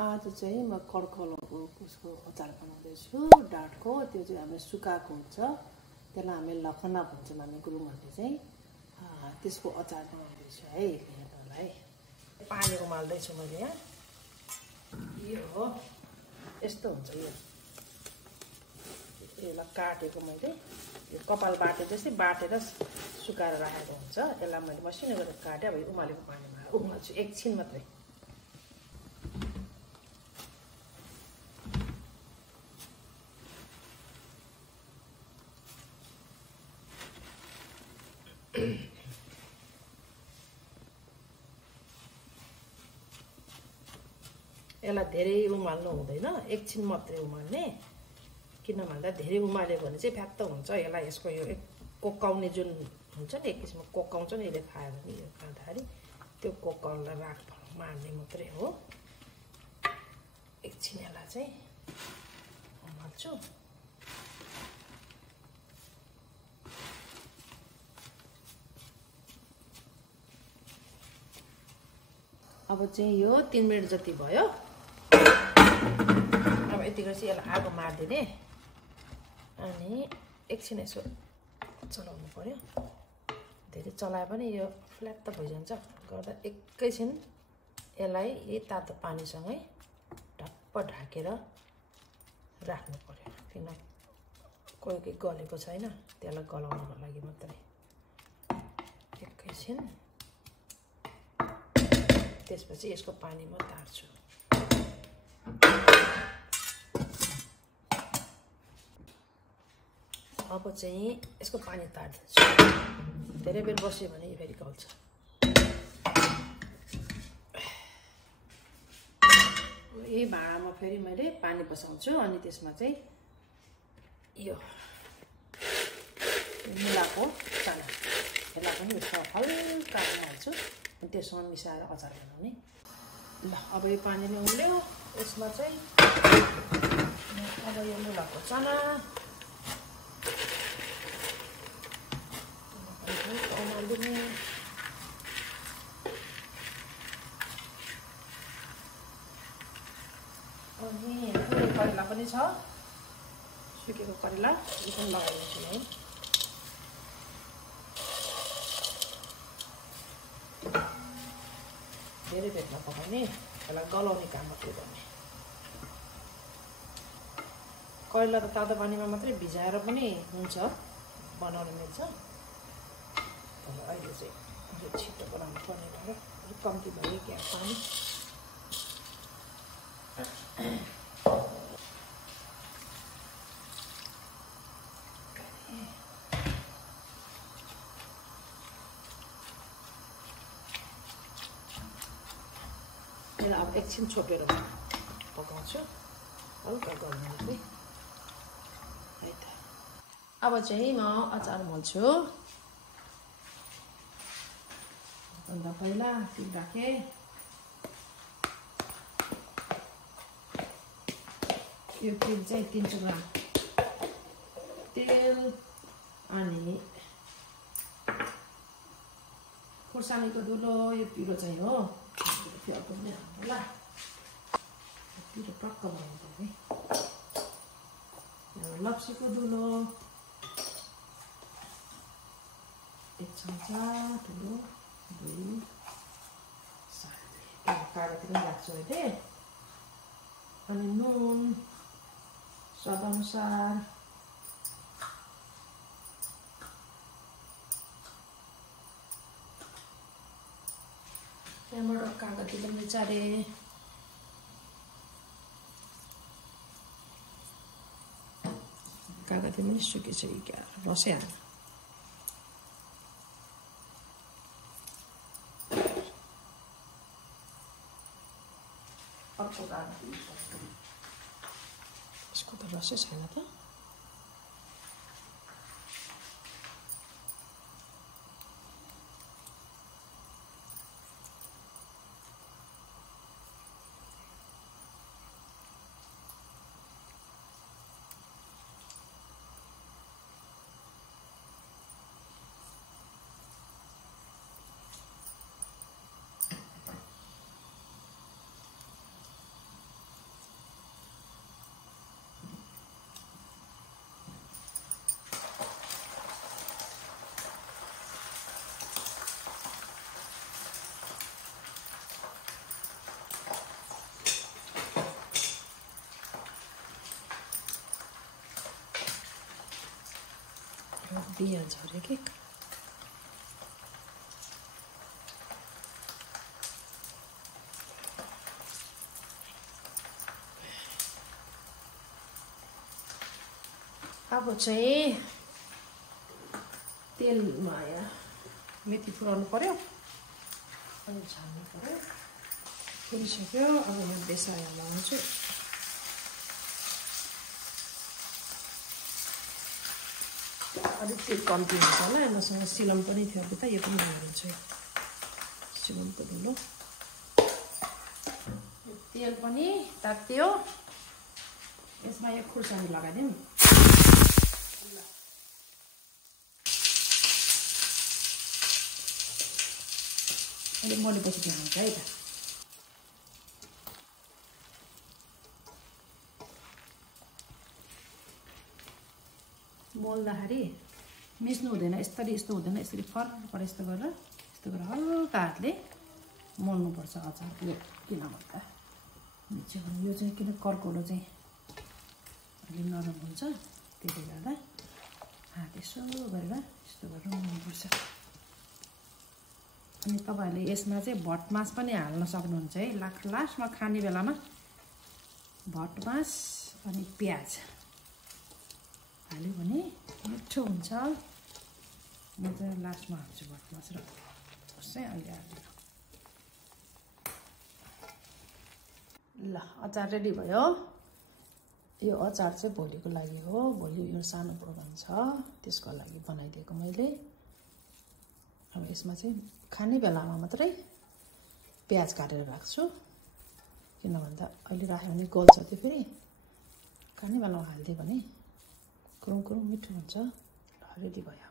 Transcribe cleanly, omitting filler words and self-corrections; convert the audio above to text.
आज चाहिँ म कर्कलोको उसको अचार बनाउँदैछु। डाँठको त्यो चाहिँ हामीले सुकाएको हुन्छ, त्यसलाई हामी लखना भन्छौँ हामी गुरुङहरूले चाहिँ। त्यसको अचार बनाउँदैछु है हेर्नलाई। पानी उमाल्दैछु मैले यहाँ। यो हो यस्तो हुन्छ यो। यसलाई काटेको मैले यो कपाल बाटे जस्तै बाटेर सुकाएर राखेको हुन्छ। यसलाई मैले मसिनो गरेर काटेँ। अब यो उमालेको पानीमा उमाल्छु एकछिन मात्रै। यसलाई धेरै उमाल्नु हुँदैन, एकछिन मात्रै उमाल्ने। किन भन्दा धेरै उमाल्यो भने चाहिँ फ्यात्त हुन्छ। यसलाई यसको यो कोकाउने जुन हुन्छ नि, एक किसिमको कोकाउँछ नि यसले खायो भने, यो खाँदाखेरि त्यो कोकाउनलाई मार्ने मात्रै हो। एकछिन यसलाई चाहिँ उमाल्छु। अब चाहिँ यो 3 मिनट जति भयो। अब यतिको चाहिँ यसलाई आगो मारिदिने अनि एकछिन यसो चलाउनु पर्यो। धेरै चलाए पनि यो फ्ल्याट त भइजान्छ। गर्दा एकैछिन यसलाई यही तातो पानीसँगै ढप्प ढाकेर राख्नु पर्यो। किन कोही कोही गलेको छैन, त्यसलाई गलाउनको लागि मात्रै। एकैछिन त्यसपछि यसको पानी म तार्छु। अब चाहिँ यसको पानी तार्दिन्छु। धेरै बेर बस्यो भने फेरि गल्छ। यही भाँडामा फेरि मैले पानी बसाउँछु अनि त्यसमा चाहिँ यो मुलाको चाना यसलाई पनि हल्का उमाल्छु अनि त्यससँग मिसाएर अचार बनाउने। ल अब यो पानीले उम्ल्यो। यसमा चाहिँ अब यो मुलाको चाना उमालिदिने। अनि करेला पनि छ, सुकेको करेला यो पनि लगाइदिन्छु है। धेरै भेटमा पकाउने, यसलाई गलाउने काम मात्रै गर्ने। करेला त तातो पानीमा मात्रै भिजाएर पनि हुन्छ, बनाउन मिल्छ। तर अहिले चाहिँ अलिक छिटो बनाउनु पर्ने भयो, अलिक कम्ती भयो ग्यास पानी। यसलाई अब एकछिन छोपेर पकाउँछु, हल्का गल्नु है त। अब चाहिँ म अचार मोल्छु। भन्दा पहिला तिल राखेँ। यो तिल चाहिँ 300 ग्राम तेल अनि खुर्सानीको धुलो। यो पिरो चाहिँ हो, त्यो अर्को पनि हाल्नु होला। पिरो टक्क बनाउनु पर्यो है। लप्सीको धुलो 1 चम्चा ठुलो, 2 कागती पनि राख्छु अहिले। अनि नुन स्वाद अनुसार। त्यहाँबाट कागती पनि चारे। कागती पनि सुकिसक्यो क्या, रसै हाल्नु। अर्को कागती यसको त रसै छैन त। दिइहाल्छ अरे कि अब चाहिँ तेलमा मेथी फुराउनु पर्यो अनि छान्नु पर्यो फुलिसक्यो अब म बेसारमा हाल्छु अलिक तेल कम्ती हुन्छ होला मसँग सिलम पनि थियो कि त यो पनि हाल्छु सिलमको धुलो तेल पनि तात्यो यसमा यो खुर्सानी लगाइदिउँ अलिक मोलेपछि देखाउँछ है त मोल्दाखेरि मिच्नु हुँदैन यसरी यस्तो हुँदैन यसरी फर्केर यस्तो गरेर हल्का हातले मोल्नुपर्छ अचारले किन भन्दा मिच्यो भने यो चाहिँ किन कर्कलो चाहिँ अलि नरम हुन्छ त्यसले गर्दा हात यसो गरेर यस्तो गरेर मोल्नुपर्छ अनि तपाईहरुले यसमा चाहिँ भटमास पनि हाल्न सक्नुहुन्छ है लास्टमा खाने बेलामा भटमास अनि प्याज हाल्यो भने मिठो हुन्छ म चाहिँ लास्टमा हाल्छु भटमास र कसै अहिले हाल्छु ल अचार रेडी भयो यो अचार चाहिँ भोलिको लागि हो भोलि यो सानो प्रोग्राम छ त्यसको लागि बनाइदिएको मैले अब यसमा चाहिँ खाने बेलामा मात्रै प्याज काटेर राख्छु किन भन्दा अहिले राख्यो भने गल्छ त्यो फेरि खाने बेलामा हाल्दियो भने कुरुम कुरुम मिठो हुन्छ रेडी भयो